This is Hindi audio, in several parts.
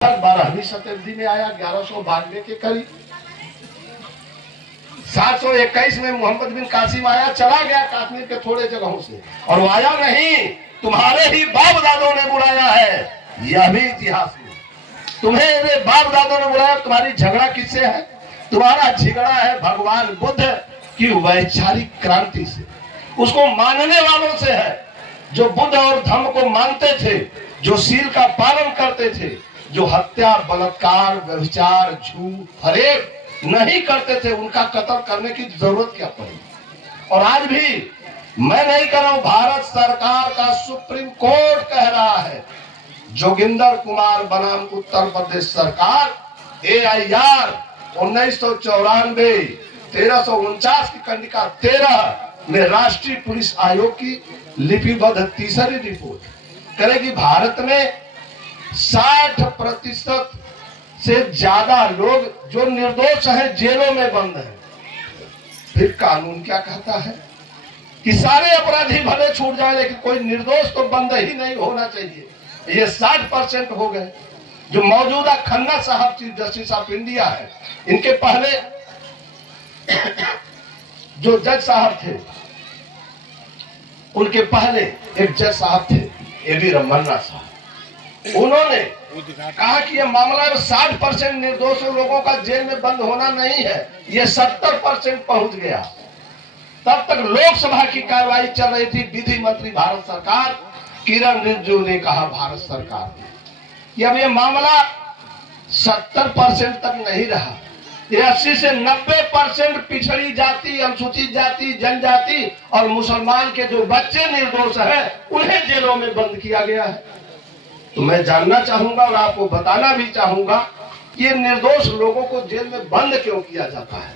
12वीं शताब्दी में आया 1192 के करीब। 721 में मोहम्मद बिन कासिम आया, चला गया कश्मीर के थोड़े जगहों से, और वो आया नहीं, तुम्हारे ही बाप दादों ने बुलाया है। यह भी इतिहास में तुम्हें बाप दादों ने बुलाया। तुम्हारी झगड़ा किससे है? तुम्हारा झगड़ा है भगवान बुद्ध की वैचारिक क्रांति से, उसको मानने वालों से है, जो बुद्ध और धर्म को मानते थे, जो सील का पालन करते थे, जो हत्या, बलात्कार, व्यभिचार, झूठ, फरेब नहीं करते थे। उनका कत्ल करने की जरूरत क्या पड़ी? और आज भी मैं नहीं कर रहा हूं, भारत सरकार का सुप्रीम कोर्ट कह रहा है, जोगिंदर कुमार बनाम उत्तर प्रदेश सरकार AIR 1994 1349 की कंडिका 13 में राष्ट्रीय पुलिस आयोग की लिपिबद्ध तीसरी रिपोर्ट करेगी। भारत में 60% से ज्यादा लोग जो निर्दोष हैं जेलों में बंद हैं। फिर कानून क्या कहता है कि सारे अपराधी भले छूट जाए, लेकिन कोई निर्दोष तो बंद ही नहीं होना चाहिए। ये 60% हो गए। जो मौजूदा खन्ना साहब चीफ जस्टिस ऑफ इंडिया है, इनके पहले जो जज साहब थे, उनके पहले एक जज साहब थे AB रमन्ना साहब, उन्होंने कहा कि यह मामला 60% निर्दोष लोगों का जेल में बंद होना नहीं है, यह 70% पहुंच गया। तब तक लोकसभा की कार्रवाई चल रही थी। विधि मंत्री भारत सरकार किरण रिजिजू ने कहा भारत सरकार ने कि अब यह मामला 70% तक नहीं रहा, ये 80 से 90% पिछड़ी जाति, अनुसूचित जाति, जनजाति और मुसलमान के जो बच्चे निर्दोष हैं, उन्हें जेलों में बंद किया गया है। तो मैं जानना चाहूंगा और आपको बताना भी चाहूंगा कि ये निर्दोष लोगों को जेल में बंद क्यों किया जाता है?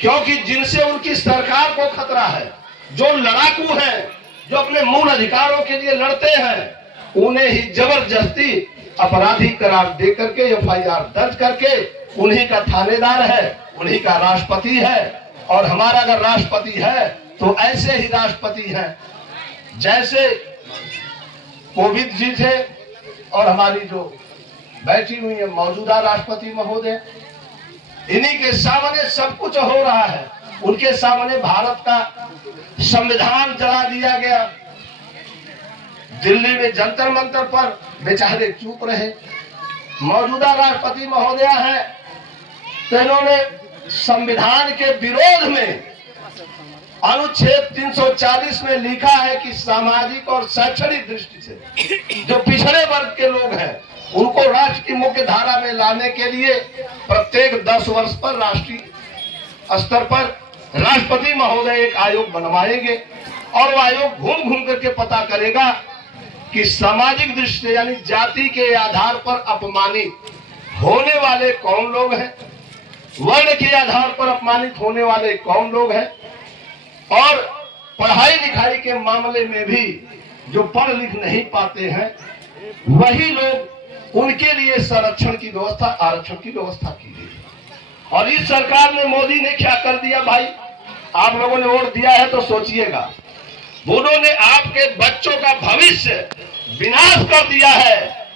क्योंकि जिनसे उनकी सरकार को खतरा है, जो लड़ाकू हैं, जो अपने मूल अधिकारों के लिए लड़ते हैं, उन्हें ही जबरदस्ती अपराधी करार दे करके FIR दर्ज करके उन्हीं का थानेदार है, उन्हीं का राष्ट्रपति है। और हमारा अगर राष्ट्रपति है तो ऐसे ही राष्ट्रपति हैं जैसे कोविंद जी थे, और हमारी जो बैठी हुई है मौजूदा राष्ट्रपति महोदय, इन्हीं के सामने सब कुछ हो रहा है। उनके सामने भारत का संविधान जला दिया गया। दिल्ली में जंतर मंतर पर बेचारे चुप रहे। मौजूदा राष्ट्रपति महोदया है, तो इन्होंने संविधान के विरोध में अनुच्छेद 340 में लिखा है कि सामाजिक और शैक्षणिक दृष्टि से जो पिछड़े वर्ग के लोग हैं, उनको राष्ट्र की मुख्य धारा में लाने के लिए प्रत्येक 10 वर्ष पर राष्ट्रीय स्तर पर राष्ट्रपति महोदय एक आयोग बनवाएंगे, और वह आयोग घूम घूम करके पता करेगा कि सामाजिक दृष्टि से यानी जाति के आधार पर अपमानित होने वाले कौन लोग हैं, वर्ण के आधार पर अपमानित होने वाले कौन लोग हैं, और पढ़ाई लिखाई के मामले में भी जो पढ़ लिख नहीं पाते हैं, वही लोग, उनके लिए संरक्षण की व्यवस्था, आरक्षण की व्यवस्था की गई। और इस सरकार ने, मोदी ने क्या कर दिया भाई? आप लोगों ने वोट दिया है तो सोचिएगा, उन्होंने आपके बच्चों का भविष्य विनाश कर दिया है।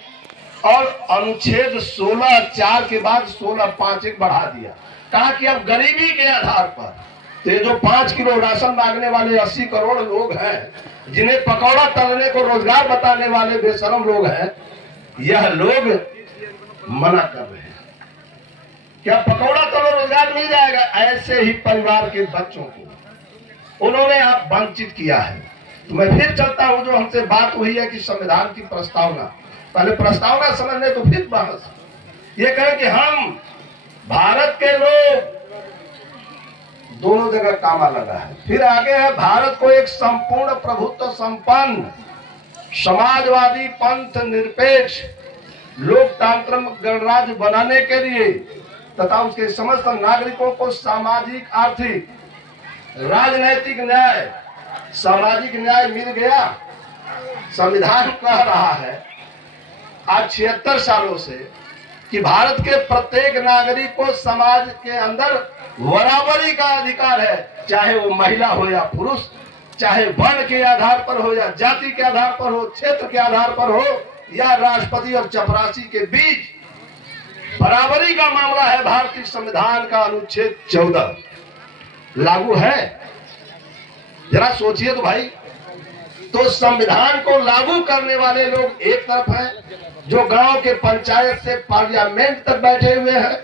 और अनुच्छेद 16(4) के बाद 16(5) बढ़ा दिया। कहा कि अब गरीबी के आधार पर तो जो 5 किलो राशन मांगने वाले 80 करोड़ लोग हैं, जिन्हें पकौड़ा तलने को रोजगार बताने वाले बेशरम लोग हैं, यह लोग मना कर रहे हैं। क्या पकौड़ा तलो रोजगार मिल जाएगा? ऐसे ही परिवार के बच्चों को उन्होंने आप वंचित किया है। तो मैं फिर चलता हूं, जो हमसे बात हुई है कि संविधान की प्रस्तावना, पहले प्रस्तावना समझने तो फिर बहस। ये कहें कि हम भारत के लोग, दोनों जगह कामा लगा है। फिर आगे है, भारत को एक संपूर्ण प्रभुत्व संपन्न समाजवादी पंथ निरपेक्ष लोकतांत्रिक गणराज्य बनाने के लिए तथा उसके समस्त नागरिकों को सामाजिक, आर्थिक, राजनैतिक न्याय, सामाजिक न्याय मिल गया। संविधान कह रहा है आज 76 सालों से कि भारत के प्रत्येक नागरिक को समाज के अंदर बराबरी का अधिकार है, चाहे वो महिला हो या पुरुष, चाहे वर्ण के आधार पर हो या जाति के आधार पर हो, क्षेत्र के आधार पर हो, या राष्ट्रपति और चपरासी के बीच बराबरी का मामला है। भारतीय संविधान का अनुच्छेद 14 लागू है? जरा सोचिए तो भाई। तो संविधान को लागू करने वाले लोग एक तरफ हैं, जो गांव के पंचायत से पार्लियामेंट तक बैठे हुए हैं,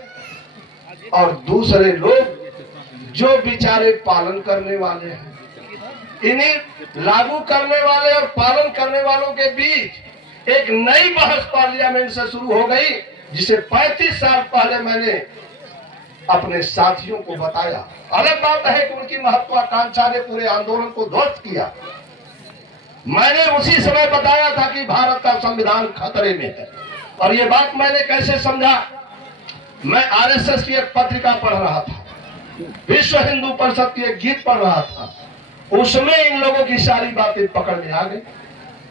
और दूसरे लोग जो बेचारे पालन करने वाले हैं। इन्हीं लागू करने वाले और पालन करने वालों के बीच एक नई बहस पार्लियामेंट से शुरू हो गई, जिसे 35 साल पहले मैंने अपने साथियों को बताया। अलग बात है कि उनकी महत्वाकांक्षा ने पूरे आंदोलन को ध्वस्त किया। मैंने उसी समय बताया था कि भारत का संविधान खतरे में है। और ये बात मैंने कैसे समझा? मैं आरएसएस की एक पत्रिका पढ़ रहा था, विश्व हिंदू परिषद की एक गीत पढ़ रहा था, उसमें इन लोगों की सारी बातें पकड़ में आ गई।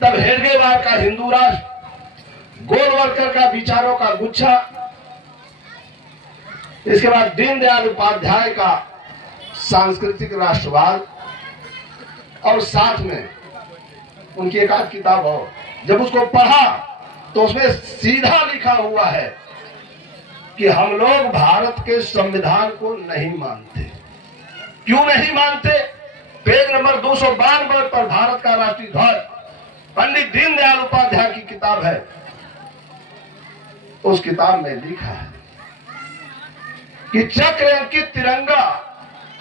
तब हेडगेवार का हिंदू राष्ट्र, गोलवलकर का विचारों का गुच्छा, इसके बाद दीनदयाल उपाध्याय का सांस्कृतिक राष्ट्रवाद, और साथ में उनकी एक आध किताब और, जब उसको पढ़ा तो उसमें सीधा लिखा हुआ है कि हम लोग भारत के संविधान को नहीं मानते। क्यों नहीं मानते? पेज नंबर 292 पर भारत का राष्ट्रीय ध्वज पंडित दीनदयाल उपाध्याय की किताब है। उस किताब में लिखा है कि चक्र अंकित तिरंगा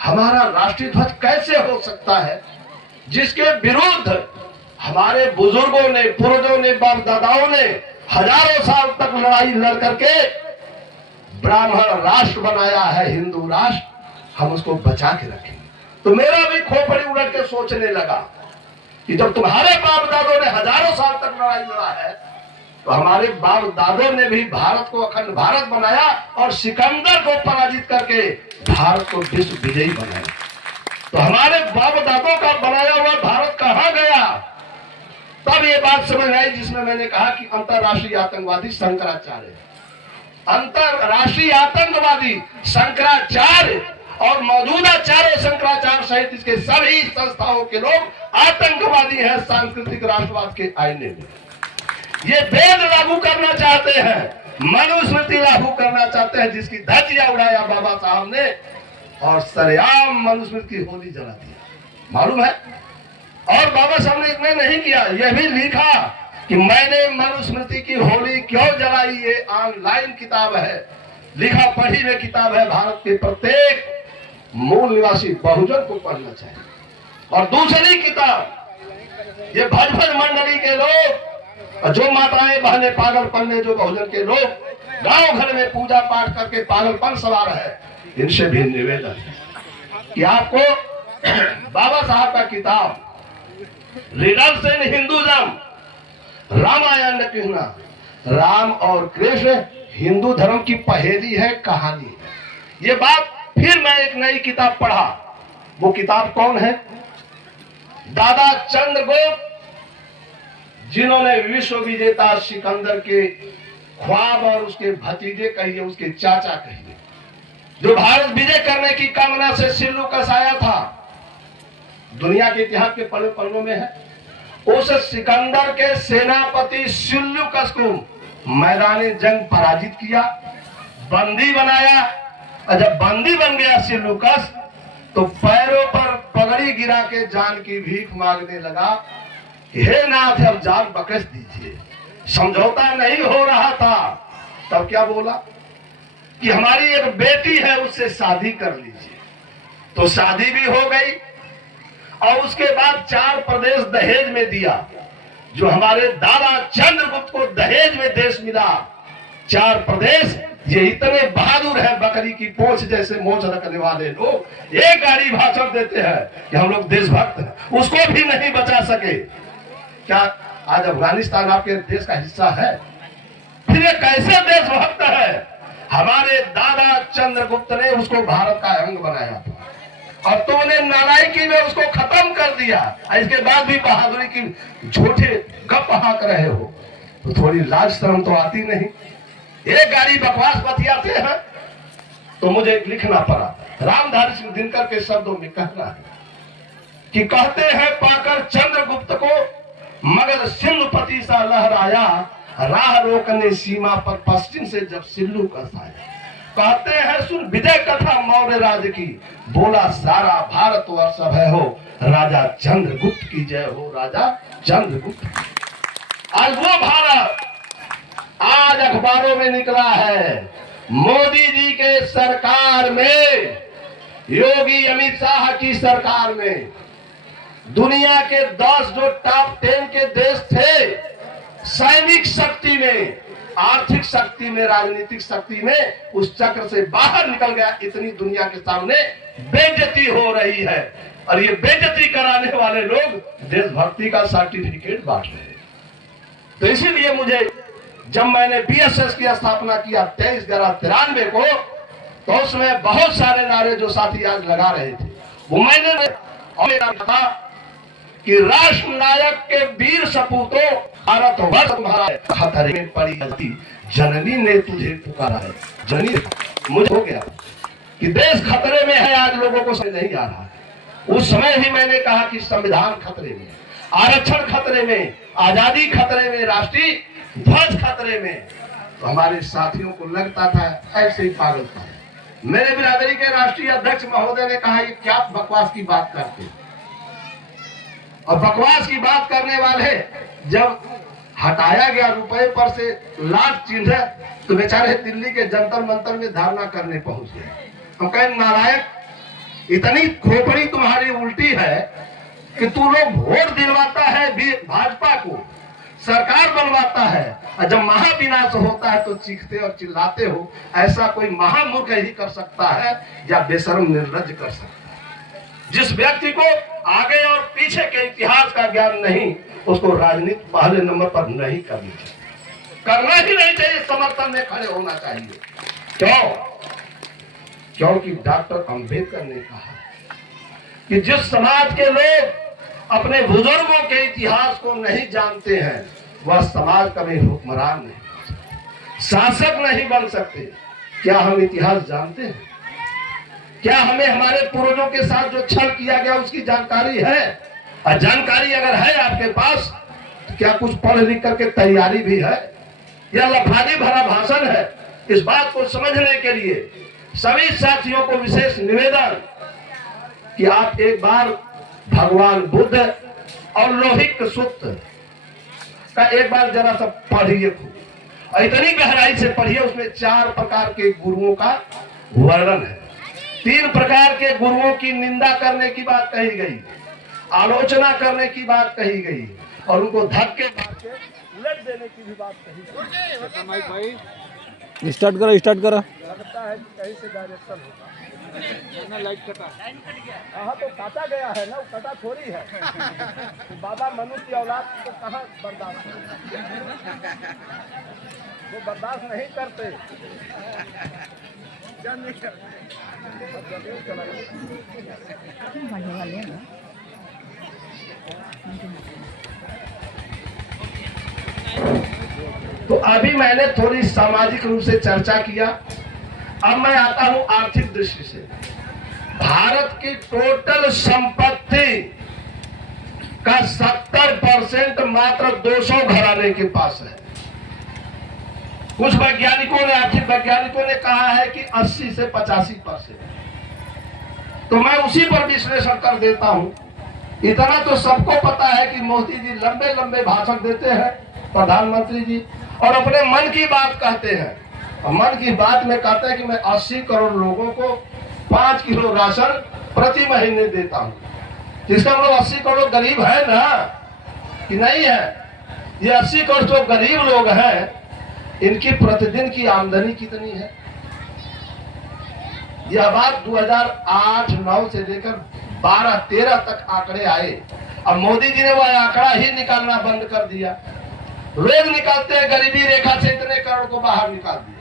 हमारा राष्ट्रीय ध्वज कैसे हो सकता है, जिसके विरुद्ध हमारे बुजुर्गों ने, पूर्वजों ने, बाप दादाओं ने हजारों साल तक लड़ाई लड़ करके ब्राह्मण राष्ट्र बनाया है, हिंदू राष्ट्र। हम उसको बचा के रखेंगे। तो मेरा भी खोपड़ी उलट के सोचने लगा कि जब तुम्हारे बाप दादों ने हजारों साल तक लड़ाई लड़ा है, तो हमारे बाप दादों ने भी भारत को अखंड भारत बनाया और सिकंदर को पराजित करके भारत को विश्व विजयी बनाया। तो हमारे बाप दादों का बनाया हुआ भारत कहां गया? तब ये बात समझ आई जिसमें मैंने कहा कि अंतरराष्ट्रीय आतंकवादी शंकराचार्य, अंतरराष्ट्रीय आतंकवादी शंकराचार्य और मौजूदा चारों शंकराचार्य सहित इसके सभी संस्थाओं के लोग आतंकवादी हैं। सांस्कृतिक राष्ट्रवाद के आईने में ये वेद लागू करना चाहते हैं, मनुस्मृति लागू करना चाहते हैं, जिसकी धज्जियां उड़ाया बाबा साहब ने, और सरेआम मनुस्मृति की होली जला दिया। मालूम है? और बाबा साहब ने इतना नहीं किया, यह भी लिखा कि मैंने मनुस्मृति की होली क्यों जलाई। ये ऑनलाइन किताब है, लिखा पढ़ी हुई किताब है। भारत के प्रत्येक मूल निवासी बहुजन को पढ़ना चाहिए। और दूसरी किताब, ये भजभज मंडली के लोग, जो माताएं बहनें पागलपन में, जो बहुजन के लोग गांव घर में पूजा पाठ करके पागलपन सवार है, इनसे भी निवेदन है कि आपको बाबा साहब का किताब रिडल्स इन हिंदुइज्म, रामायण ने कहना, राम और कृष्ण हिंदू धर्म की पहेली है, कहानी है। ये बात फिर मैं एक नई किताब पढ़ा। वो किताब कौन है? दादा चंद्रगुप्त, जिन्होंने विश्व विजेता सिकंदर के ख्वाब और उसके भतीजे कहिए, उसके चाचा कहिए, जो भारत विजय करने की कामना से सिल्लुकस आया था, दुनिया के इतिहास के पन्नों पन्नों में है। उस सिकंदर के सेनापति सिल्लुकस को मैदानी जंग पराजित किया, बंदी बनाया। और जब बंदी बन गया सिल्लुकस, तो पैरों पर पगड़ी गिरा के जान की भीख मांगने लगा, हे नाथ अब जान बख्श दीजिए। समझौता नहीं हो रहा था। तब क्या बोला कि हमारी एक बेटी है, उससे शादी कर लीजिए। तो शादी भी हो गई, और उसके बाद 4 प्रदेश दहेज में दिया। जो हमारे दादा चंद्रगुप्त को दहेज में देश मिला, 4 प्रदेश। ये इतने बहादुर है, बकरी की पोंछ जैसे मोछ रखने वाले लोग एक गाड़ी भाषण देते हैं कि हम लोग देशभक्त हैं, उसको भी नहीं बचा सके। क्या आज अफगानिस्तान आपके देश का हिस्सा है? फिर ये कैसे देशभक्त है? हमारे दादा चंद्रगुप्त ने उसको भारत का अंग बनाया था, और तुमने नालायकी में उसको खत्म कर दिया। इसके बाद भी बहादुरी की झूठे गप हाँक रहे हो, तो थोड़ी लाज शर्म तो आती नहीं। एक गाड़ी बकवास बतियाते हैं। तो मुझे लिखना पड़ा, रामधारी सिंह दिनकर के शब्दों में कहना है कि कहते हैं पाकर चंद्रगुप्त को, मगर सिंधुपति सा लहराया, राह रोकने सीमा पर पश्चिम से जब सिल्लू कस आया। कहते हैं सुन विजय कथा मौर्य राज की, बोला सारा भारत वर्ष है हो, राजा चंद्रगुप्त की जय हो, राजा चंद्रगुप्त। आज वो भारत आज अखबारों में निकला है। मोदी जी के सरकार में, योगी अमित शाह की सरकार में, दुनिया के 10 जो टॉप 10 के देश थे, सैनिक शक्ति में, आर्थिक शक्ति में, राजनीतिक शक्ति में, उस चक्र से बाहर निकल गया। इतनी दुनिया के सामने बेइज्जती हो रही है और ये बेइज्जती कराने वाले लोग देशभक्ति का सर्टिफिकेट बांट रहे हैं। तो इसीलिए मुझे जब मैंने बीएसएस की स्थापना किया 23/11/93 को, तो उसमें बहुत सारे नारे जो साथी आज लगा रहे थे वो मैंने कहा कि राष्ट्र नायक के वीर सपूतों, भारत वर्ष तुम्हारा खतरे में पड़ी हस्ती, जननी ने तुझे पुकारा है। जननी मुझे हो गया कि देश खतरे में है, आज लोगों को समझ नहीं आ रहा है। उस समय ही मैंने कहा कि संविधान खतरे में, आरक्षण खतरे में, आजादी खतरे में, राष्ट्रीय ध्वज खतरे में। तो हमारे साथियों को लगता था ऐसे ही पागल था। मेरे बिरादरी के राष्ट्रीय अध्यक्ष महोदय ने कहा ये क्या बकवास की बात करते, और बकवास की बात करने वाले जब हटाया गया रुपए पर से लाल चिन्ह, तो बेचारे दिल्ली के जंतर मंतर में धरना करने पहुंच गए। हम कहें नालायक, इतनी खोपड़ी तुम्हारी उल्टी है कि तू लोग वोट दिलवाता है भाजपा को, सरकार बनवाता है, और जब महाविनाश होता है तो चीखते और चिल्लाते हो। ऐसा कोई महामूर्ख ही कर सकता है या बेशर्म निर्लज्ज कर सकता है। जिस व्यक्ति को आगे और पीछे के इतिहास का ज्ञान नहीं, उसको राजनीति पहले नंबर पर नहीं करनी चाहिए, करना ही नहीं चाहिए, समर्थन में खड़े होना चाहिए। क्यों? क्योंकि डॉक्टर अंबेडकर ने कहा कि जिस समाज के लोग अपने बुजुर्गों के इतिहास को नहीं जानते हैं, वह समाज कभी हुक्मरान नहीं, शासक नहीं बन सकते। क्या हम इतिहास जानते हैं? क्या हमें हमारे पूर्वजों के साथ जो छल किया गया उसकी जानकारी है? और जानकारी अगर है आपके पास, तो क्या कुछ पढ़ लिख करके तैयारी भी है या लफादी भरा भाषण है? इस बात को समझने के लिए सभी साथियों को विशेष निवेदन कि आप एक बार भगवान बुद्ध और लोहित सूत्र का एक बार जरा सा पढ़िए, और इतनी गहराई से पढ़िए। उसमें 4 प्रकार के गुरुओं का वर्णन है। 3 प्रकार के गुरुओं की निंदा करने की बात कही गई, आलोचना करने की बात कही गई, और उनको धक्के मार के उलट देने की भी बात कही गई। स्टार्ट करो। लगता है कि कहीं से डायरेक्शन होगा। लाइट कटा, कहाँ तो काटा गया है ना, वो कटा थोड़ी है। तो बाबा मनुष्य की औलाद को कहाँ बर्दाश्त, वो बर्दाश्त नहीं करते। तो अभी मैंने थोड़ी सामाजिक रूप से चर्चा किया। अब मैं आता हूं आर्थिक दृष्टि से। भारत की टोटल संपत्ति का 70% मात्र 200 घराने के पास है। कुछ वैज्ञानिकों ने, आर्थिक वैज्ञानिकों ने कहा है कि 80 से 85%। तो मैं उसी पर विश्लेषण कर देता हूं। इतना तो सबको पता है कि मोदी जी लंबे लंबे भाषण देते हैं, प्रधानमंत्री जी, और अपने मन की बात कहते हैं। मन की बात में कहते हैं कि मैं 80 करोड़ लोगों को 5 किलो राशन प्रति महीने देता हूं। जिसका मतलब 80 करोड़ गरीब है ना, कि नहीं है? ये 80 करोड़ जो गरीब लोग हैं, इनकी प्रतिदिन की आमदनी कितनी है? यह बात 2008-9 से लेकर 12-13 तक आंकड़े आए। अब मोदी जी ने वह आंकड़ा ही निकालना बंद कर दिया। रोज निकालते हैं, गरीबी रेखा से इतने करोड़ को बाहर निकाल दिया।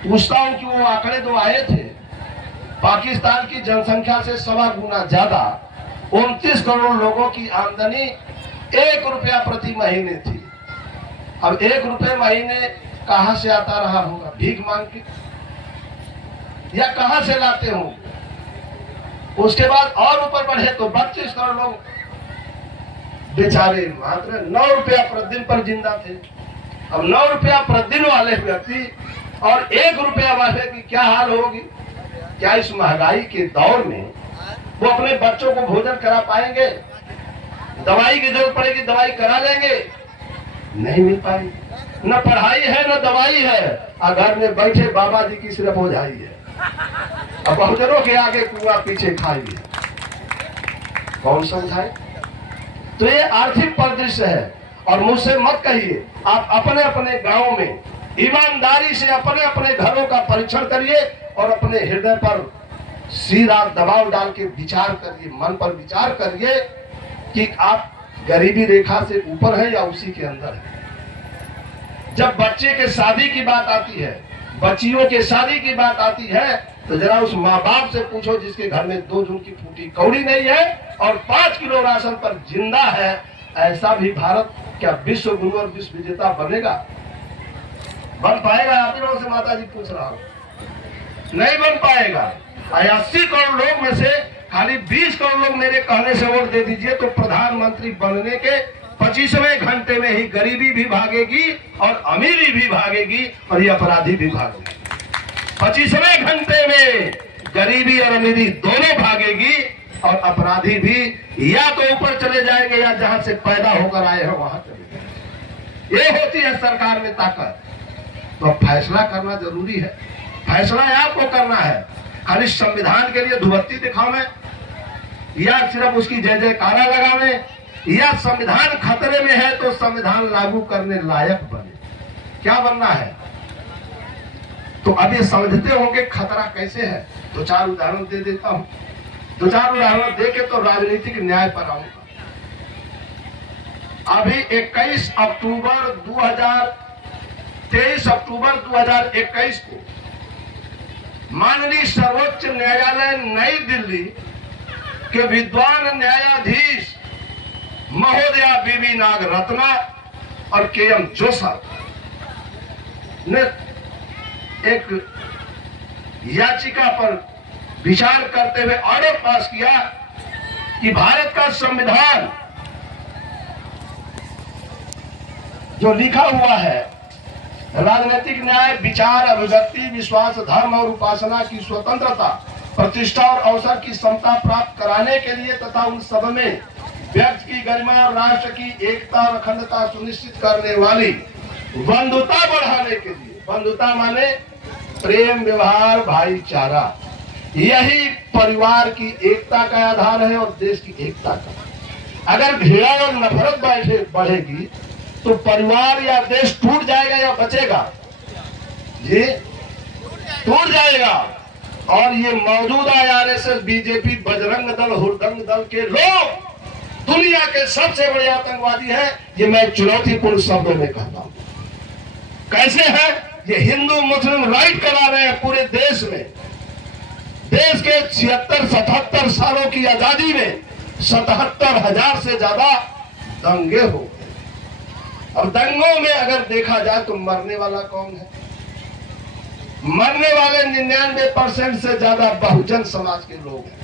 पूछता हूं कि वो आंकड़े जो आए थे, पाकिस्तान की जनसंख्या से 1.25 गुना ज्यादा, 29 करोड़ लोगों की आमदनी 1 रुपया प्रति महीने थी। अब 1 रुपये महीने कहां से आता रहा होगा? भीख मांग के, या कहां से लाते हो? उसके बाद और ऊपर बढ़े तो 32 करोड़ लोग बेचारे मात्र 9 रुपया प्रतिदिन पर जिंदा थे। अब 9 रुपया प्रतिदिन वाले व्यक्ति और 1 रुपया वाले की क्या हाल होगी? क्या इस महंगाई के दौर में वो अपने बच्चों को भोजन करा पाएंगे? दवाई की जरूरत पड़ेगी, दवाई करा लेंगे? नहीं मिल पाएगी। न पढ़ाई है न दवाई है, और घर में बैठे बाबा जी की सिर्फ ओझाई है। अब बहुजनों के आगे कुआं पीछे खाई है, कौन समझाए? तो ये आर्थिक परिदृश्य है। और मुझसे मत कहिए, आप अपने अपने गांव में ईमानदारी से अपने अपने घरों का परीक्षण करिए और अपने हृदय पर सीधा दबाव डाल के विचार करिए, मन पर विचार करिए कि आप गरीबी रेखा से ऊपर है या उसी के अंदर है। जब बच्चे के शादी की बात आती है, बच्चियों के शादी की बात आती है, तो जरा उस माँ बाप से पूछो जिसके घर में 2 जून की फूटी कौड़ी नहीं है और 5 किलो राशन पर जिंदा है, ऐसा भी भारत क्या विश्व गुरु और विश्व विजेता बनेगा? बन पाएगा? आप ही लोगों से माता जी पूछ रहा हूँ, नहीं बन पाएगा। 80 करोड़ लोग में से खाली 20 करोड़ लोग मेरे कहने से वोट दे दीजिए तो प्रधानमंत्री बनने के 25वें घंटे में ही गरीबी भी भागेगी और अमीरी भी भागेगी और ये अपराधी भी भागेगी। 25वें घंटे में गरीबी और अमीरी दोनों भागेगी और अपराधी भी या तो ऊपर चले जाएंगे या जहां से पैदा होकर आए हैं वहां चले जाएंगे। ये होती है सरकार में ताकत। तो फैसला करना जरूरी है, फैसला आपको करना है। खाली संविधान के लिए धुबत्ती दिखावे या सिर्फ उसकी जय जयकारा लगावे, या संविधान खतरे में है तो संविधान लागू करने लायक बने, क्या बनना है? तो अब ये समझते होंगे खतरा कैसे है। 2-4 उदाहरण दे देता हूं। 2-4 उदाहरण दे के तो राजनीतिक न्याय पर आऊंगा। अभी 23 अक्टूबर 2021 को माननीय सर्वोच्च न्यायालय नई दिल्ली के विद्वान न्यायाधीश महोदया बीबी नागरत्ना और के.एम. जोसफ ने एक याचिका पर विचार करते हुए ऑर्डर पास किया कि भारत का संविधान जो लिखा हुआ है, राजनीतिक न्याय, विचार, अभिव्यक्ति, विश्वास, धर्म और उपासना की स्वतंत्रता, प्रतिष्ठा और अवसर की समता प्राप्त कराने के लिए तथा उन सब में व्यक्ति की गरिमा और राष्ट्र की एकता और अखंडता सुनिश्चित करने वाली बंधुता बढ़ाने के लिए, बंधुता माने प्रेम, व्यवहार, भाईचारा, यही परिवार की एकता का आधार है और देश की एकता का। अगर घृणा और नफरत बढ़ेगी तो परिवार या देश टूट जाएगा या बचेगा? जी टूट जाएगा। और ये मौजूदा आरएसएस, बीजेपी, बजरंग दल, हुड़दंग दल के लोग दुनिया के सबसे बड़े आतंकवादी हैं। ये मैं चुनौतीपूर्ण शब्दों में कहता हूं। कैसे है? ये हिंदू मुस्लिम राइट करा रहे हैं पूरे देश में। देश के 76-77 सालों की आजादी में 77,000 से ज्यादा दंगे हो गए। अब दंगों में अगर देखा जाए तो मरने वाला कौन है? मरने वाले 99% से ज्यादा बहुजन समाज के लोग हैं,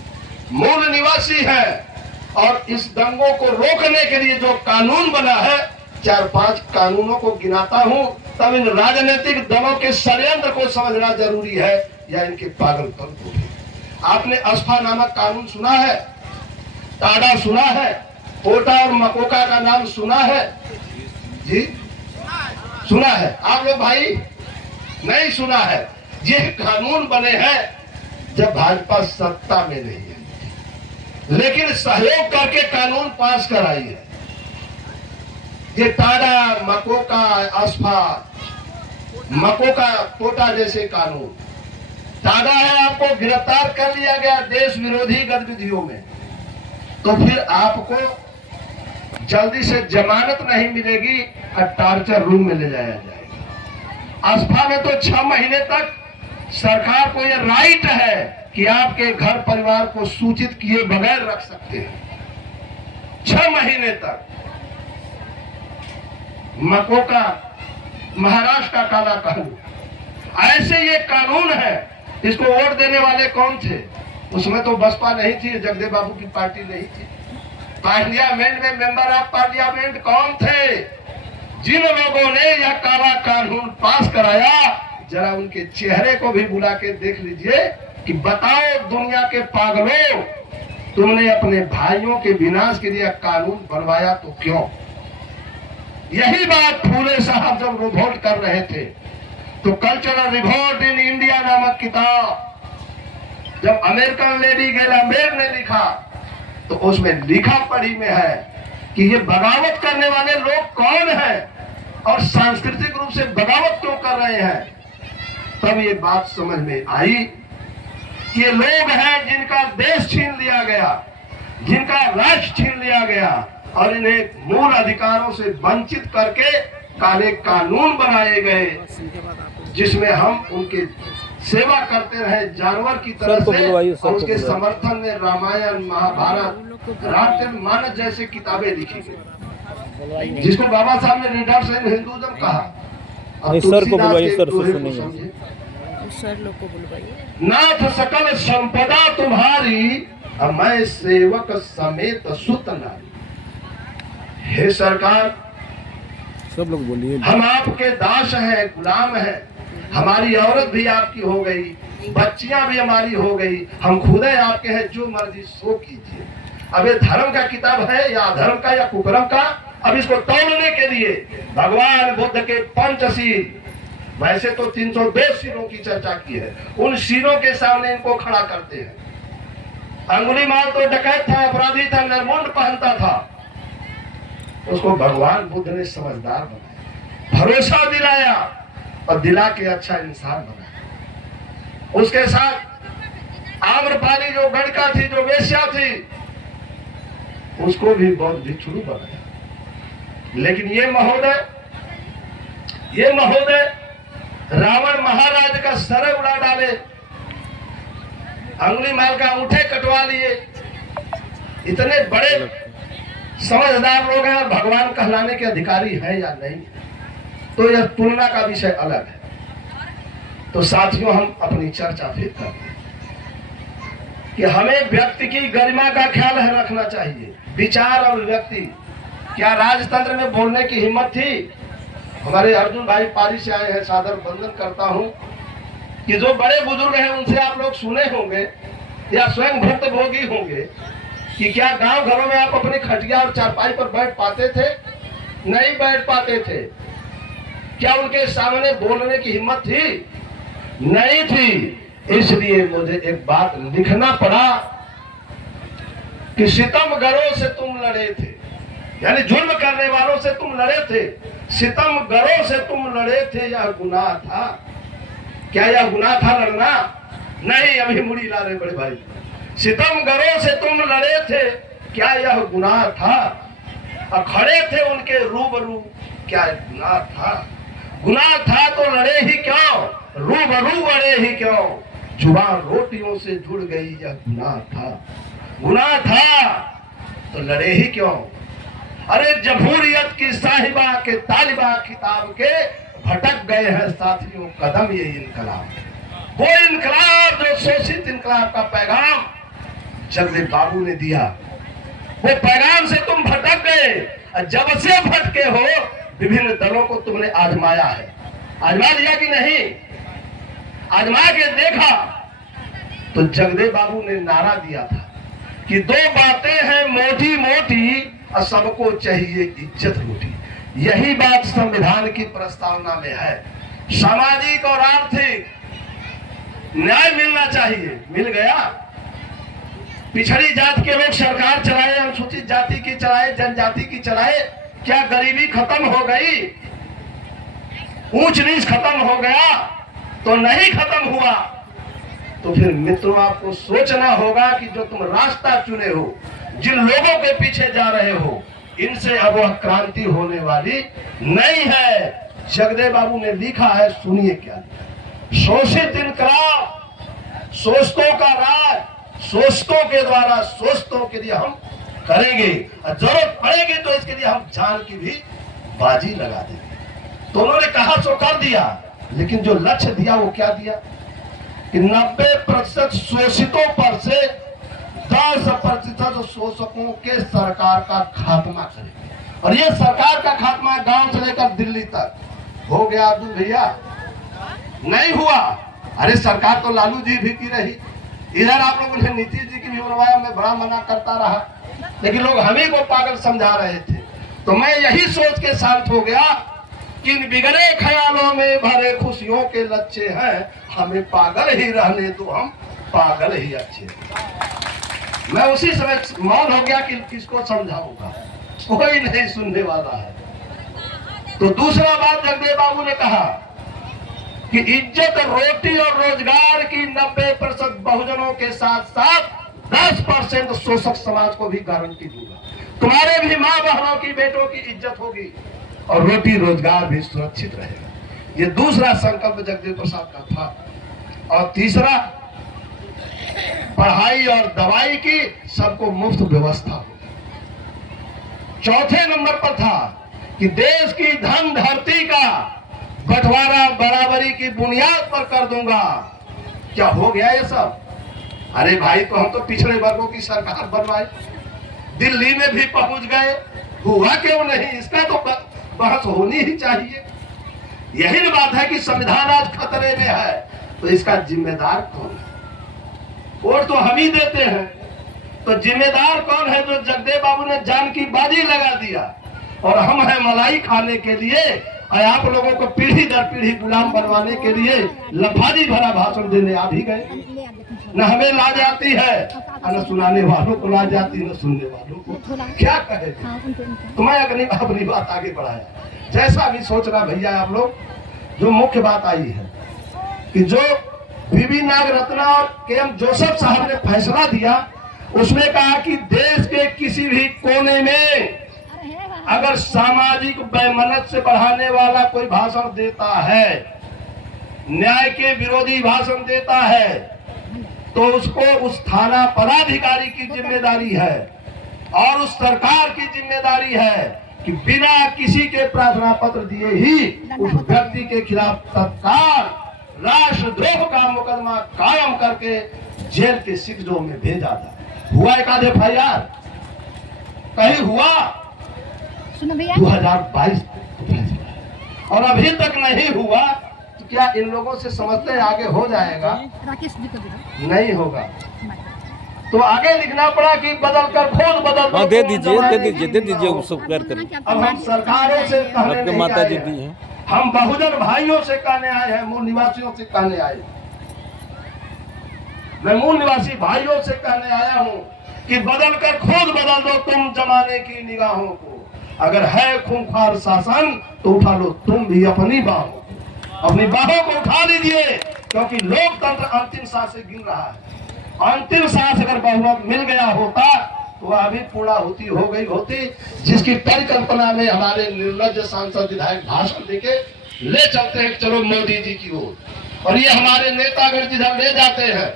मूल निवासी हैं। और इस दंगों को रोकने के लिए जो कानून बना है, 4-5 कानूनों को गिनाता हूं, तब इन राजनीतिक दलों के षड्यंत्र को समझना जरूरी है या इनके पागलपन को भी। आपने अस्फा नामक कानून सुना है? टाडा सुना है? पोटा और मकोका का नाम सुना है? जी सुना है? आप लोग भाई नहीं सुना है? ये कानून बने हैं जब भाजपा सत्ता में नहीं है, लेकिन सहयोग करके कानून पास कराई है। ये टाडा, मकोका, अस्फा, मकोका, पोटा जैसे कानून। टाडा है, आपको गिरफ्तार कर लिया गया देश विरोधी गतिविधियों में, तो फिर आपको जल्दी से जमानत नहीं मिलेगी और टार्चर रूम में ले जाया जाएगा। अस्फा में तो 6 महीने तक सरकार को यह राइट है कि आपके घर परिवार को सूचित किए बगैर रख सकते हैं, 6 महीने तक। मकोका महाराष्ट्र का काला कानून। ऐसे ये कानून है। इसको वोट देने वाले कौन थे? उसमें तो बसपा नहीं थी, जगदेव बाबू की पार्टी नहीं थी। पार्लियामेंट में मेंबर ऑफ पार्लियामेंट कौन थे? जिन लोगों ने यह काला कानून पास कराया, जरा उनके चेहरे को भी बुला के देख लीजिए कि बताओ दुनिया के पागलों, तुमने अपने भाइयों के विनाश के लिए कानून बनवाया तो क्यों? यही बात फूले साहब जब रिवोल्ट कर रहे थे, तो कल्चरल रिवोल्ट इन इंडिया नामक किताब जब अमेरिकन लेडी गेलामेर ने लिखा, तो उसमें लिखा पढ़ी में है कि ये बगावत करने वाले लोग कौन हैं और सांस्कृतिक रूप से बगावत क्यों कर रहे हैं। तब ये बात समझ में आई कि ये लोग हैं जिनका देश छीन लिया गया, जिनका राष्ट्र छीन लिया गया और इन्हें मूल अधिकारों से वंचित करके काले कानून बनाए गए, जिसमें हम उनके सेवा करते रहे जानवर की तरह से। और उसके समर्थन में रामायण, महाभारत, रामचरितमानस जैसे किताबें लिखी गई, जिसको बाबा साहब ने रीडर्स इन हिंदुइज्म कहा। सर को बुलवाइए, सर से सुनिए। सर लोग को बुलवाइए। नाथ सकल संपदा तुम्हारी, मैं सेवक समेत सुत नारी। हे सरकार, सब लोग बोलिए। हम आपके दास हैं, गुलाम हैं। हमारी औरत भी आपकी हो गई, बच्चियां भी हमारी हो गई, हम खुद आपके हैं, जो मर्जी सो कीजिए। अब ये धर्म का किताब है या अधर्म का या कुकर्म का? अब इसको तोड़ने के लिए भगवान बुद्ध के पंचशील, वैसे तो 302 शीलों की चर्चा की है, उन शीलों के सामने इनको खड़ा करते हैं। अंगुलीमाल तो डकैत था, अपराधी था, नरमुंड पहनता था, उसको भगवान बुद्ध ने समझदार बनाया, भरोसा दिलाया और दिला के अच्छा इंसान बनाया। उसके साथ आम्रपाली जो गणका थी, जो वेश्या थी, उसको भी बहुत भिक्षुक बनाया। लेकिन ये महोदय रावण महाराज का सर उड़ा डाले, अंगुलीमाल का अंगूठे कटवा लिए। इतने बड़े समझदार लोग हैं और भगवान कहलाने के अधिकारी हैं या नहीं, तो यह तुलना का विषय अलग है। तो साथियों, हम अपनी चर्चा फिर करते हैं कि हमें व्यक्ति की गरिमा का ख्याल रखना चाहिए। विचार और व्यक्ति, क्या राजतंत्र में बोलने की हिम्मत थी? हमारे अर्जुन भाई पारी से आए हैं, सादर वंदन करता हूं कि जो बड़े बुजुर्ग हैं उनसे आप लोग सुने होंगे या स्वयं भुक्तभोगी होंगे कि क्या गांव घरों में आप अपनी खटिया और चारपाई पर बैठ पाते थे? नहीं बैठ पाते थे। क्या उनके सामने बोलने की हिम्मत थी? नहीं थी। इसलिए मुझे एक बात लिखना पड़ा कि सितमगरों से तुम लड़े थे, यानी जुल्म करने वालों से तुम लड़े थे, सितमगरों से तुम लड़े थे, यह गुनाह था। क्या यह गुनाह था लड़ना? नहीं। अभी मुड़ी ला रहे बड़े भाई। सितमगरों से तुम लड़े थे, क्या यह गुनाह था? और खड़े थे उनके रूबरू, क्या गुनाह था? गुनाह था तो लड़े ही क्यों? रूबरू लड़े ही क्यों? जुबान रोटियों से जुड़ गई, यह गुनाह था। गुनाह था तो लड़े ही क्यों? अरे जमहूरियत की साहिबा के तालिबा किताब के भटक गए हैं साथियों कदम, ये इनकलाब, वो इनकलाब जो शोषित इनकलाब का पैगाम जगदेव बाबू ने दिया, वो पैगाम से तुम भटक गए। और जब से भटके हो, विभिन्न दलों को तुमने आजमाया है। आजमा लिया कि नहीं? आजमा के देखा तो जगदेव बाबू ने नारा दिया था कि दो बातें हैं मोटी मोटी और सबको चाहिए इज्जत रोटी। यही बात संविधान की प्रस्तावना में है। सामाजिक और आर्थिक न्याय मिलना चाहिए, मिल गया। पिछड़ी जाति के लोग सरकार चलाए, अनुसूचित जाति की चलाए, जनजाति की चलाए, क्या गरीबी खत्म हो गई? ऊंच नीच खत्म हो गया? तो नहीं खत्म हुआ। तो फिर मित्रों, आपको सोचना होगा कि जो तुम रास्ता चुने हो, जिन लोगों के पीछे जा रहे हो, इनसे अब वह क्रांति होने वाली नहीं है। जगदेव बाबू ने लिखा है, सुनिए क्या। शोषित इनकलाब, शोषितों का राज, शोषितों के द्वारा शोषितों के लिए हम करेंगे, और जरूरत पड़ेगी तो इसके लिए हम जान की भी बाजी लगा देंगे। तो उन्होंने कहा सो कर दिया, लेकिन जो लक्ष्य दिया वो क्या दिया कि 90% शोषितों पर से 10% शोषकों के सरकार का खात्मा करेंगे। और ये सरकार का खात्मा गांव से लेकर दिल्ली तक हो गया। अब्दुल भैया नहीं हुआ। अरे सरकार तो लालू जी भी की रही, इधर आप लोगों ने नीतीश जी की भी बनवाया, मैं बड़ा मना करता रहा, लेकिन लोग हमें को पागल समझा रहे थे। तो मैं यही सोच के शांत हो गया कि इन बिगड़े ख्यालों में भरे खुशियों के लच्छे हैं, हमें पागल ही रहने दो, हम पागल ही अच्छे। मैं उसी समय मौन हो गया कि किसको समझाऊंगा, कोई नहीं सुनने वाला है। तो दूसरा बात जगदेव बाबू ने कहा कि इज्जत, रोटी और रोजगार की 90% बहुजनों के साथ साथ 10% शोषक समाज को भी गारंटी दूंगा। तुम्हारे भी माँ बहनों की, बेटों की इज्जत होगी और रोटी रोजगार भी सुरक्षित रहेगा। ये दूसरा संकल्प जगदेव प्रसाद का था। और तीसरा, पढ़ाई और दवाई की सबको मुफ्त व्यवस्था हो। चौथे नंबर पर था कि देश की धन धरती का बंटवारा बराबरी की बुनियाद पर कर दूंगा। क्या हो गया ये सब? अरे भाई, तो हम तो पिछड़े वर्गों की सरकार बनवाई, दिल्ली में भी पहुंच गए, हुआ क्यों नहीं? इसका तो बहस होनी ही चाहिए। यही न बात है कि संविधान आज खतरे में है, तो इसका जिम्मेदार कौन है? वोट तो हम ही देते हैं, तो जिम्मेदार कौन है? जो जगदेव बाबू ने जान की बाजी लगा दिया और हम हैं मलाई खाने के लिए, और आप लोगों को पीढ़ी दर पीढ़ी गुलाम बनवाने के लिए लफाजी भरा भाषण देने आ भी गए। न हमें लाज आती है, न सुनाने वालों को लाज आती, न सुनने वालों को। क्या कहे? तो मैं अपनी बात आगे बढ़ाया। जैसा भी सोच रहा भैया आप लोग, जो मुख्य बात आई है कि जो बीबी नाग रत्ना और के.एम. जोसेफ साहब ने फैसला दिया, उसमें कहा कि देश के किसी भी कोने में अगर सामाजिक वैमनस्य से बढ़ाने वाला कोई भाषण देता है, न्याय के विरोधी भाषण देता है, तो उसको उस थाना पदाधिकारी की जिम्मेदारी है और उस सरकार की जिम्मेदारी है कि बिना किसी के प्रार्थना पत्र दिए ही उस व्यक्ति के खिलाफ तत्काल राष्ट्रद्रोह का मुकदमा कायम करके जेल के सिकजों में भेजा था। हुआ एक आध FIR कहीं हुआ? 2022 और अभी तक नहीं हुआ, तो क्या इन लोगों से समझते आगे हो जाएगा? नहीं होगा। तो आगे लिखना पड़ा कि बदल कर खोद बदल। हाँ, दे दीजिए उसको कर कर। अब हम सरकारों से कहने नहीं माता जी आए दी हैं, हैं। हम बहुजन भाइयों से कहने आए हैं, मूल निवासियों से कहने आए। मैं मूल निवासी भाइयों से कहने आया हूं कि बदल कर खोद बदल दो तुम जमाने की निगाहों को। अगर है खूंखार शासन तो उठा लो तुम भी अपनी बाहों को उठा लीजिए, क्योंकि लोकतंत्र अंतिम सांस से गिर रहा है। अंतिम सांस अगर बहुमत मिल गया होता तो अभी पूर्णाहुति हो गई होती, जिसकी परिकल्पना में हमारे निर्लज्ज सांसद विधायक भाषण देके ले चलते हैं चलो मोदी जी की ओर, और ये हमारे नेतागण जिधर ले जाते हैं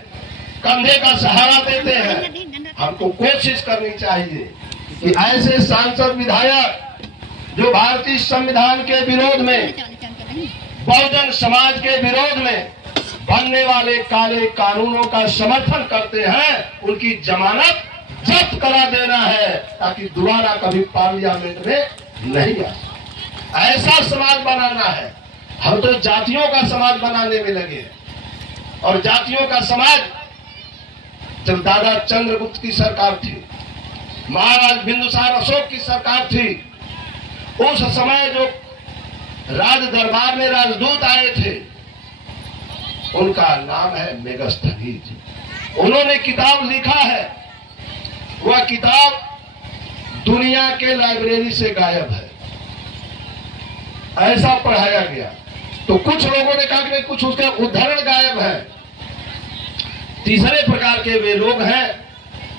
कंधे का सहारा देते हैं। हमको कोशिश करनी चाहिए कि ऐसे सांसद विधायक जो भारतीय संविधान के विरोध में, बहुजन समाज के विरोध में बनने वाले काले कानूनों का समर्थन करते हैं, उनकी जमानत जब्त करा देना है, ताकि दोबारा कभी पार्लियामेंट में नहीं आ। ऐसा समाज बनाना है। हम तो जातियों का समाज बनाने में लगे हैं, और जातियों का समाज जब दादा चंद्रगुप्त की सरकार थी, महाराज बिंदुसार अशोक की सरकार थी, उस समय जो राज दरबार में राजदूत आए थे, उनका नाम है मेगस्थनीज। उन्होंने किताब लिखा है, वह किताब दुनिया के लाइब्रेरी से गायब है, ऐसा पढ़ाया गया। तो कुछ लोगों ने कहा कि कुछ उसके उद्धरण गायब है। तीसरे प्रकार के वे लोग हैं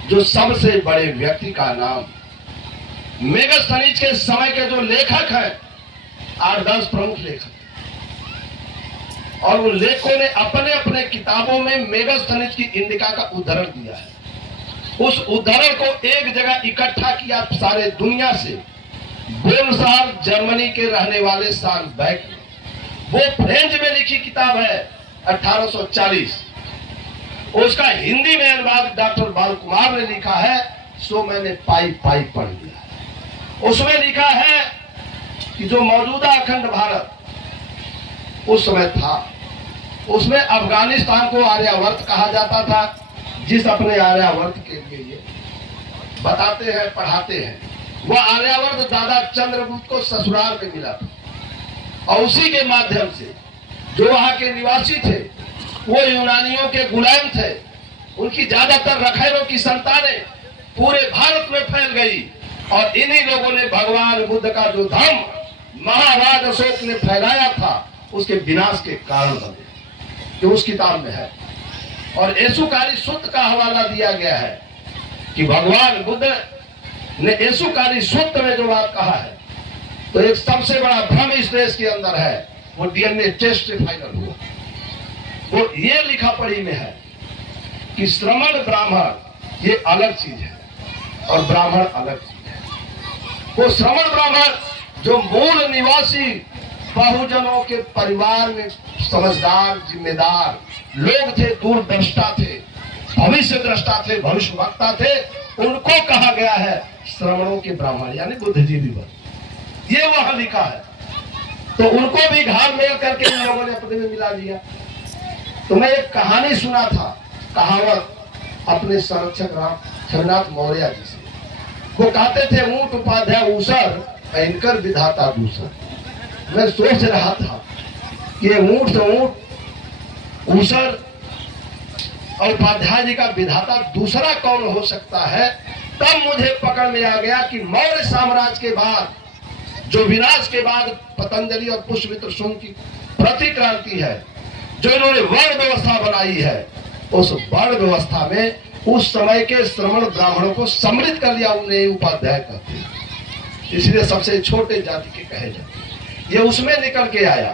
जो सबसे बड़े व्यक्ति का नाम, मेगस्थनीज के समय के जो लेखक हैं, 8-10 प्रमुख लेखक, और उन लेखकों ने अपने अपने किताबों में मेगस्थनीज की इंडिका का उद्धरण दिया है। उस उद्धरण को एक जगह इकट्ठा किया सारे दुनिया से, बोलसाल जर्मनी के रहने वाले सानबैक ने। वो फ्रेंच में लिखी किताब है 1840, उसका हिंदी में अनुवाद डॉक्टर बाल कुमार ने लिखा है, सो मैंने पाई पाई पढ़ लिया। उसमें लिखा है कि जो मौजूदा अखंड भारत उस समय था, उसमें अफगानिस्तान को आर्यावर्त कहा जाता था, जिस अपने आर्यावर्त के लिए ये बताते हैं, पढ़ाते हैं, वह आर्यावर्त दादा चंद्रगुप्त को ससुराल में मिला था, और उसी के माध्यम से जो वहां के निवासी थे वो यूनानियों के गुलाम थे, उनकी ज्यादातर रखैलों की संतानें पूरे भारत में फैल गई, और इन्हीं लोगों ने भगवान बुद्ध का जो धर्म महाराज अशोक ने फैलाया था उसके विनाश के कारण बने, जो उस किताब में है। और येसुकारी सूत्र का हवाला दिया गया है कि भगवान बुद्ध ने येसुकारी सूत्र में जो बात कहा है, तो एक सबसे बड़ा भ्रम इस देश के अंदर है, वो डीएनए टेस्ट से फाइनल हुआ। वो ये लिखा पढ़ी में है कि श्रमण ब्राह्मण ये अलग चीज है और ब्राह्मण अलग चीज है। वो श्रमण ब्राह्मण जो मूल निवासी बहुजनों के परिवार में समझदार जिम्मेदार लोग थे, दूरदृष्टा थे, भविष्य दृष्टा थे, भविष्य वक्ता थे, उनको कहा गया है श्रमणों के ब्राह्मण, यानी बुद्धिजीवी वर्ग। ये वहां लिखा है, तो उनको भी घाल मेल करके इन लोगों ने अपने में मिला लिया। तो मैं एक कहानी सुना था, कहावत अपने संरक्षक राम छत्रनाथ मौर्य जी से। वो कहते थे ऊंट उपाध्याय ऊसर, इनकर विधाता दूसर। मैं सोच रहा था कि ऊंट तो ऊंट, ऊसर और उपाध्याय जी का विधाता दूसरा कौन हो सकता है। तब मुझे पकड़ में आ गया कि मौर्य साम्राज्य के बाद, जो विनाश के बाद पतंजलि और पुष्यमित्र शुंग की प्रतिक्रांति है, जो इन्होंने वर्ण व्यवस्था बनाई है, उस वर्ण व्यवस्था में उस समय के श्रमण ब्राह्मणों को सम्मिलित कर लिया, उन्हें उपाध्याय कहते हैं, इसलिए सबसे छोटे जाति के कहे जाते। ये उसमें निकल के आया।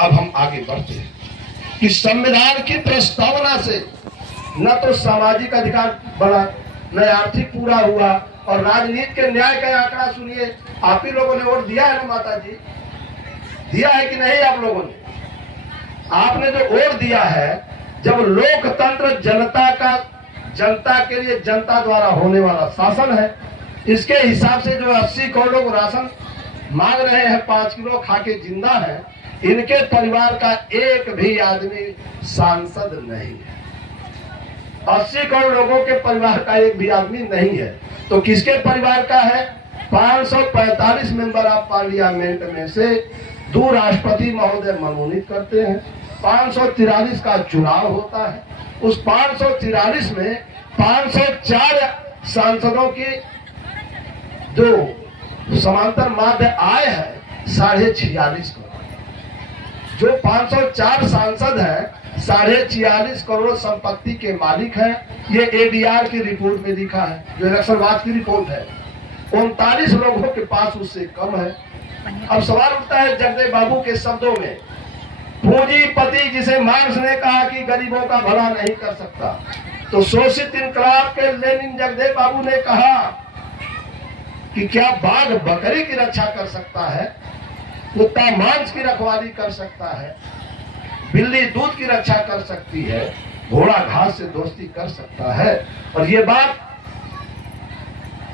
अब हम आगे बढ़ते हैं कि संविधान की प्रस्तावना से न तो सामाजिक अधिकार बढ़ा, न आर्थिक पूरा हुआ, और राजनीति के न्याय का आंकड़ा सुनिए। आप ही लोगों ने वोट दिया है ना माता जी, दिया है कि नहीं? आप लोगों ने, आपने जो वोट दिया है, जब लोकतंत्र जनता के लिए जनता द्वारा होने वाला शासन है, इसके हिसाब से जो 80 करोड़ लोग राशन मांग रहे हैं, 5 किलो खा के जिंदा है, इनके परिवार का एक भी आदमी सांसद नहीं है। 80 करोड़ लोगों के परिवार का एक भी आदमी नहीं है, तो किसके परिवार का है? 545 मेंबर ऑफ पार्लियामेंट में से 2 राष्ट्रपति महोदय मनोनीत करते हैं, 543 का चुनाव होता है। उस 543 में 504 सांसदों की जो समांतर माध्य आय है 46.5 करोड़। जो 504 सांसद हैं 46.5 करोड़ संपत्ति के मालिक हैं। ये एडीआर की रिपोर्ट में लिखा है, जो इलेक्शनवाद की रिपोर्ट है। 39 लोगों के पास उससे कम है। अब सवाल उठता है जगदेव बाबू के शब्दों में, पूंजीपति जिसे मार्क्स ने कहा कि गरीबों का भला नहीं कर सकता, तो शोषित इनकलाब के लेनिन जगदेव बाबू ने कहा कि क्या बाघ बकरी की रक्षा कर सकता है, कुत्ता मांस की रखवाली कर सकता है, बिल्ली दूध की रक्षा कर सकती है, घोड़ा घास से दोस्ती कर सकता है। और ये बात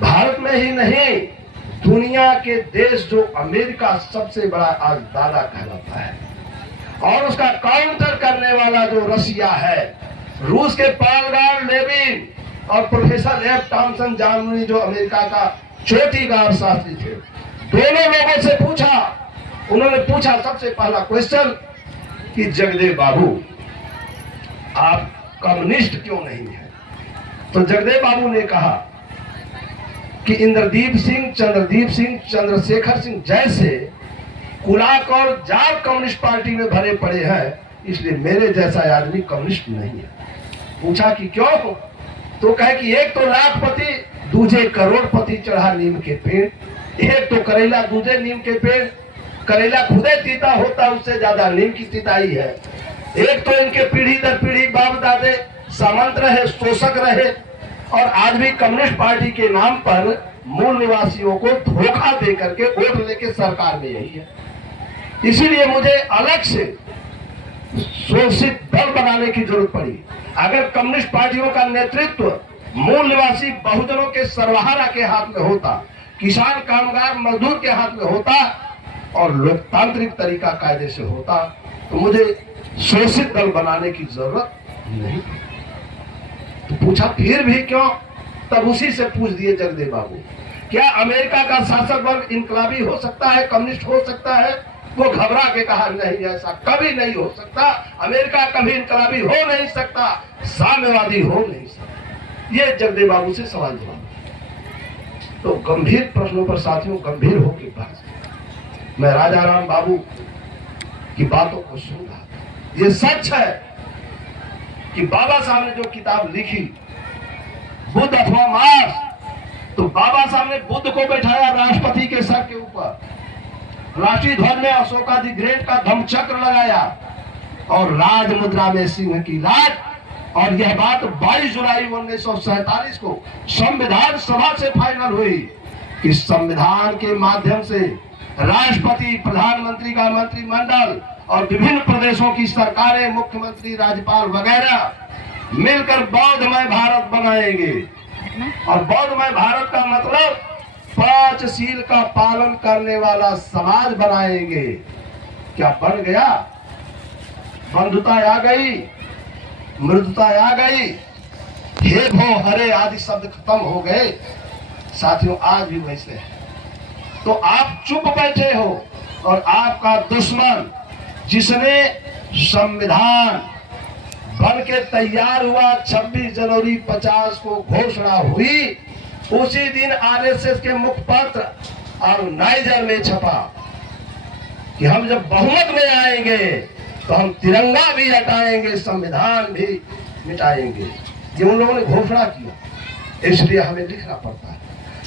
भारत में ही नहीं, दुनिया के देश जो अमेरिका सबसे बड़ा आज दादा कहलाता है, और उसका काउंटर करने वाला जो रसिया है, रूस के पालगार लेविन और प्रोफेसर एफ थॉमसन जानवी जो अमेरिका का चोटीदार शास्त्री थे, दोनों लोगों से पूछा, उन्होंने पूछा सबसे पहला क्वेश्चन कि जगदेव बाबू आप कम्युनिस्ट क्यों नहीं है? तो जगदेव बाबू ने कहा कि इंद्रदीप सिंह, चंद्रदीप सिंह, चंद्रशेखर सिंह जैसे कुलाक और जाट कम्युनिस्ट पार्टी में भरे पड़े हैं, इसलिए मेरे जैसा आदमी कम्युनिस्ट नहीं है। पूछा कि क्यों? तो कहे कि एक तो लाखपति, दूजे करोड़पति चढ़ा नीम के पेड़, एक तो करेला दूजे नीम के पेड़, करेला खुदे तीता होता, उससे ज्यादा नीम की तीताई है। एक तो इनके पीढ़ी दर पीढ़ी बाप दादे सामंत रहे, शोषक रहे, और आज भी कम्युनिस्ट पार्टी के नाम पर मूल निवासियों को धोखा दे करके वोट लेके सरकार में यही है। इसीलिए मुझे अलग से शोषित दल बनाने की जरूरत पड़ी। अगर कम्युनिस्ट पार्टियों का नेतृत्व मूल निवासी बहुजनों के सर्वहारा के हाथ में होता, किसान कामगार मजदूर के हाथ में होता और लोकतांत्रिक तरीका कायदे से होता तो मुझे शोषित दल बनाने की जरूरत नहीं। तो पूछा फिर भी क्यों? तब उसी से पूछ दिए जगदेव बाबू, क्या अमेरिका का शासक वर्ग इनकलाबी हो सकता है, कम्युनिस्ट हो सकता है? वो घबरा के कहा नहीं, ऐसा कभी नहीं हो सकता। अमेरिका कभी इनकलाबी हो नहीं सकता, साम्यवादी हो नहीं सकता। ये जगदेव बाबू से सवाल जवाब। तो गंभीर प्रश्नों पर साथियों गंभीर होकर बहस। मैं राजा राम बाबू की बातों को सुन रहा था। ये सच है कि बाबा साहब ने जो किताब लिखी बुद्ध अथवा मार्क्स, तो बाबा साहब ने बुद्ध को बैठाया राष्ट्रपति के सर के ऊपर, राष्ट्रीय ध्वज में अशोका दी ग्रेट का धम्मचक्र लगाया और राज मुद्रा में सिंह की लाज। और यह बात 22 जुलाई 1947 को संविधान सभा से फाइनल हुई कि संविधान के माध्यम से राष्ट्रपति, प्रधानमंत्री का मंत्रिमंडल और विभिन्न प्रदेशों की सरकारें, मुख्यमंत्री, राज्यपाल वगैरह मिलकर बौद्धमय भारत बनाएंगे। और बौद्धमय भारत का मतलब 5 शील का पालन करने वाला समाज बनाएंगे। क्या बन गया? बंधुता आ गई, मृदुता आ गई, हे भो हरे आदि शब्द खत्म हो गए। साथियों आज भी वैसे है। तो आप चुप बैठे हो और आपका दुश्मन जिसने संविधान बन के तैयार हुआ 26 जनवरी 50 को घोषणा हुई, उसी दिन आरएसएस के मुखपत्र और नाइजर में छपा कि हम जब बहुमत में आएंगे तो हम तिरंगा भी हटाएंगे, संविधान भी मिटाएंगे। ये उन लोगों ने घोषणा किया। इसलिए हमें लिखना पड़ता है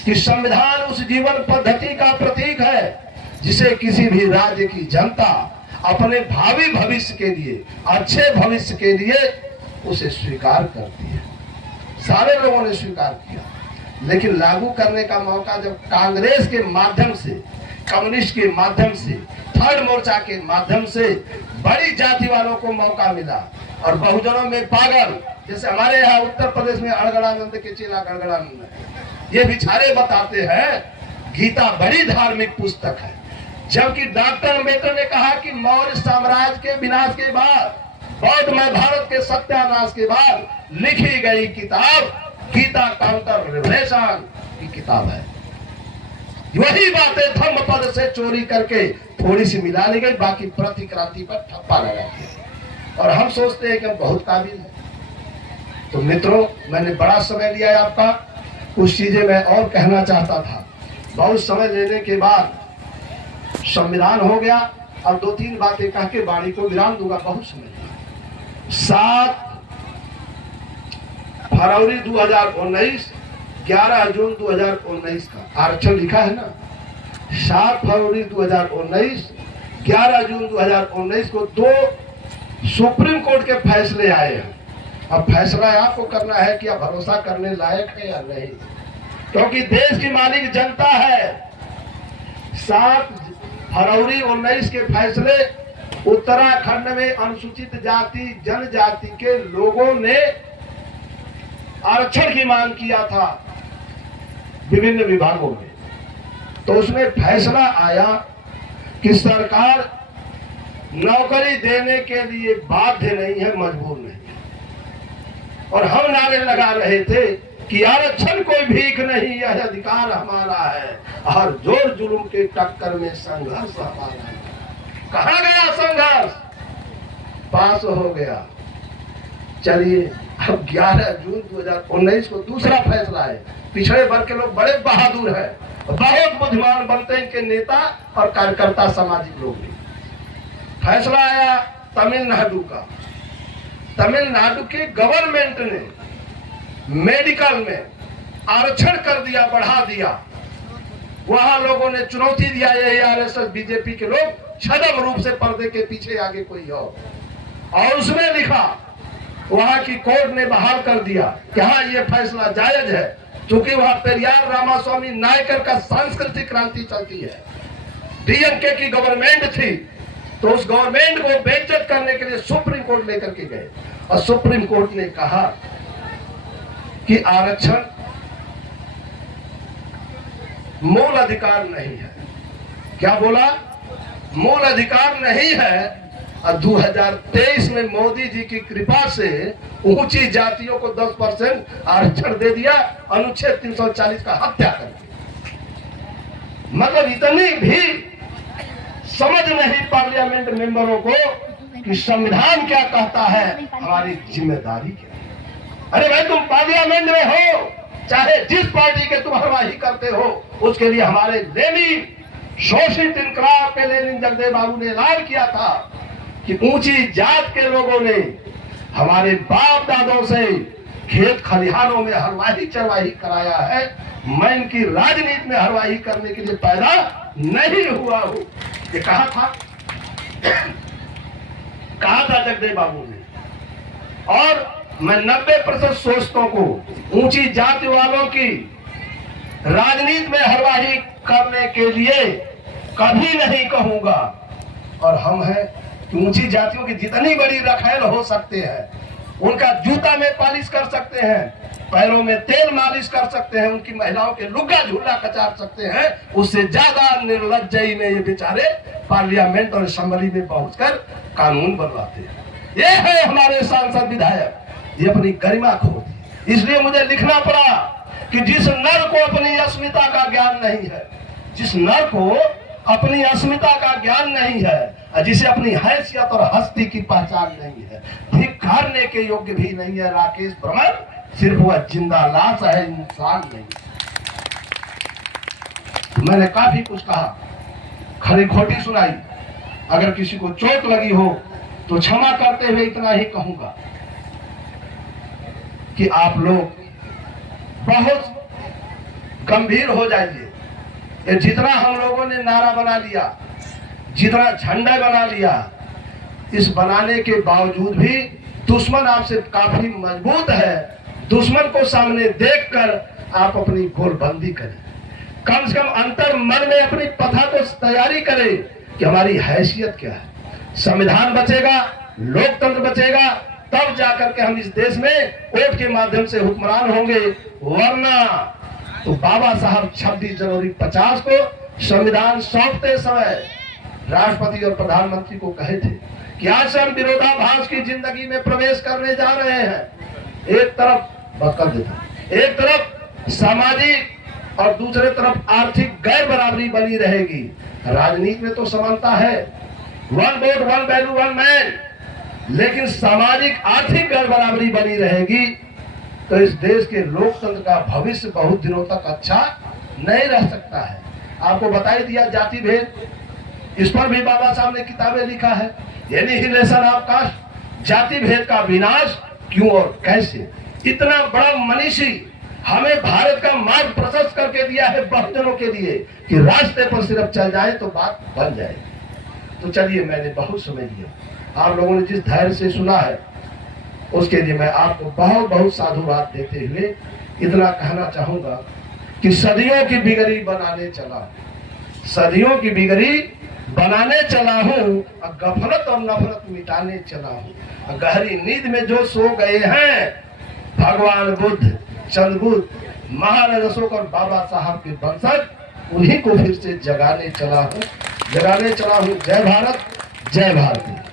कि संविधान उस जीवन पद्धति का प्रतीक है जिसे किसी भी राज्य की जनता अपने भावी भविष्य के लिए, अच्छे भविष्य के लिए उसे स्वीकार करती है। सारे लोगों ने स्वीकार किया, लेकिन लागू करने का मौका जब कांग्रेस के माध्यम से, कम्युनिस्ट के माध्यम से, थर्ड मोर्चा के माध्यम से बड़ी जाति वालों को मौका मिला और बहुजनों में पागल, जैसे हमारे यहाँ उत्तर प्रदेश में अड़गड़ानंद के चेला गड़गड़ानंद, ये बिचारे बताते हैं गीता बड़ी धार्मिक पुस्तक है, जबकि डॉक्टर अम्बेडकर ने कहा कि मौर्य साम्राज्य के विनाश के बाद, बौद्धमय भारत के सत्यानाश के बाद लिखी गई किताब गीता काउंटर रिवलेशन की किताब है। वही बातें धम्म पद से चोरी करके थोड़ी सी मिला ली गई, बाकी प्रतिक्रांति पर ठप्पा लगा दिया। और हम सोचते हैं कि हम बहुत काबिल हैं। तो मित्रों, मैंने बड़ा समय लिया है आपका, कुछ चीजें मैं और कहना चाहता था। बहुत समय लेने के बाद संविधान हो गया। अब 2-3 बातें कह के वाणी को विराम दूंगा, बहुत समय लिया। 7 फरवरी 2019, 11 जून 2019 का आरक्षण लिखा है ना। 7 फरवरी 2019, 11 जून 2019 को 2 सुप्रीम कोर्ट के फैसले आए हैं। अब फैसला आपको करना है कि आप भरोसा करने लायक है या नहीं, क्योंकि देश की मालिक जनता है। 7 फरवरी 19 के फैसले उत्तराखंड में अनुसूचित जाति जनजाति के लोगों ने आरक्षण की मांग किया था विभिन्न विभागों में। तो उसमें फैसला आया कि सरकार नौकरी देने के लिए बाध्य नहीं है, मजबूर नहीं है। और हम नारे लगा रहे थे कि आरक्षण कोई भीख नहीं, यह अधिकार हमारा है, हर जोर जुल्म के टक्कर में संघर्ष हमारा है। कहाँ गया संघर्ष? पास हो गया। चलिए, अब 11 जून 2019 को दूसरा फैसला है। पिछड़े वर्ग के लोग बड़े बहादुर हैं, बहुत बुद्धिमान बनते हैं इनके नेता और कार्यकर्ता, सामाजिक लोग भी। फैसला आया तमिलनाडु का। तमिलनाडु के गवर्नमेंट ने मेडिकल में आरक्षण कर दिया, बढ़ा दिया। वहां लोगों ने चुनौती दिया, ये आरएसएस बीजेपी के लोग छद्म रूप से पर्दे के पीछे आगे कोई और उसमें लिखा, वहां की कोर्ट ने बहाल कर दिया कि हाँ ये फैसला जायज है, क्योंकि वहां पेरियार रामास्वामी नायकर का सांस्कृतिक क्रांति चलती है। डीएमके की गवर्नमेंट थी, तो उस गवर्नमेंट को बेइज्जत करने के लिए सुप्रीम कोर्ट लेकर के गए और सुप्रीम कोर्ट ने कहा कि आरक्षण मूल अधिकार नहीं है। क्या बोला? मूल अधिकार नहीं है। और 2023 में मोदी जी की कृपा से ऊंची जातियों को 10% आरक्षण दे दिया, अनुच्छेद 340 का हत्या कर दिया। मतलब इतनी भी समझ नहीं पार्लियामेंट मेंबरों को कि संविधान क्या कहता है, हमारी जिम्मेदारी क्या है। अरे भाई, तुम पार्लियामेंट में हो, चाहे जिस पार्टी के तुम हरवाही करते हो, उसके लिए हमारे लेनिन, शोषित इनकलाब के लेनिन जगदेव बाबू ने ऐलान किया था कि ऊंची जात के लोगों ने हमारे बाप दादों से खेत खलिहानों में हरवाही चरवाही कराया है। मैं इनकी राजनीति में हरवाही करने के लिए पैदा नहीं हुआ हूं। ये कहा था जगदेव बाबू ने। और मैं 90% सोचतों को ऊंची जाति वालों की राजनीति में हरवाही करने के लिए कभी नहीं कहूंगा। और हम हैं कि ऊंची जातियों की जितनी बड़ी रखेल हो सकते हैं, उनका जूता में पालिश कर सकते हैं, पैरों में तेल मालिश कर सकते हैं, उनकी महिलाओं के लुग्गा झूला कचार सकते हैं, उससे ज्यादा निर्लज्जई में ये बेचारे पार्लियामेंट और असेंबली में पहुंचकर कानून बनवाते हैं। ये है हमारे सांसद विधायक, ये अपनी गरिमा खो दी। इसलिए मुझे लिखना पड़ा कि जिस नर को अपनी अस्मिता का ज्ञान नहीं है, जिस नर को अपनी अस्मिता का ज्ञान नहीं है, जिसे अपनी हैसियत और हस्ती की पहचान नहीं है, धिक्कारने के योग्य भी नहीं है राकेश ब्रह्मन, सिर्फ वह जिंदा लाश है, इंसान नहीं। मैंने काफी कुछ कहा, खरी खोटी सुनाई। अगर किसी को चोट लगी हो तो क्षमा करते हुए इतना ही कहूंगा कि आप लोग बहुत गंभीर हो जाइए। ये जितना हम लोगों ने नारा बना लिया, जितना झंडा बना लिया, इस बनाने के बावजूद भी दुश्मन आपसे काफी मजबूत है। दुश्मन को सामने देखकर आप अपनी गोलबंदी करें। कम से कम अंतर मन में अपनी पथा को तैयारी करें कि हमारी हैसियत क्या है। संविधान बचेगा, लोकतंत्र बचेगा, तब जाकर के हम इस देश में वोट के माध्यम से हुक्मरान होंगे। वरना तो बाबा साहब 26 जनवरी 50 को संविधान सौंपते समय राष्ट्रपति और प्रधानमंत्री को कहे थे कि आज से हम विरोधाभास की जिंदगी में प्रवेश करने जा रहे हैं। एक तरफ बकल देता, एक तरफ सामाजिक और दूसरे तरफ आर्थिक गैर बराबरी बनी रहेगी। राजनीति में तो समानता है, one vote one value one man, लेकिन सामाजिक आर्थिक गैर बराबरी बनी रहेगी तो इस देश के लोकतंत्र का भविष्य बहुत दिनों तक अच्छा नहीं रह सकता है। आपको बताई दिया जाति भेद, इस पर भी बाबा साहब ने किताबें लिखा है, एनिहिलेशन ऑफ कास्ट, जाति भेद का विनाश क्यों और कैसे। इतना बड़ा मनीषी हमें भारत का मार्ग प्रशस्त करके दिया है बहुजनों के लिए कि रास्ते पर सिर्फ चल जाए तो बात बन जाए। तो चलिए, मैंने बहुत समझ लिया। आप लोगों ने जिस धैर्य से सुना है उसके लिए मैं आपको बहुत बहुत साधुवाद देते हुए इतना कहना चाहूंगा कि सदियों की बिगड़ी बनाने चला, सदियों की बिगड़ी बनाने चला हूँ, गफलत और नफरत मिटाने चला हूँ। गहरी नींद में जो सो गए हैं, भगवान बुद्ध, चंद्रबुद्ध, महान अशोक और बाबा साहब के वंशज, उन्हीं को फिर से जगाने चला हूँ। जय भारत, जय भारत।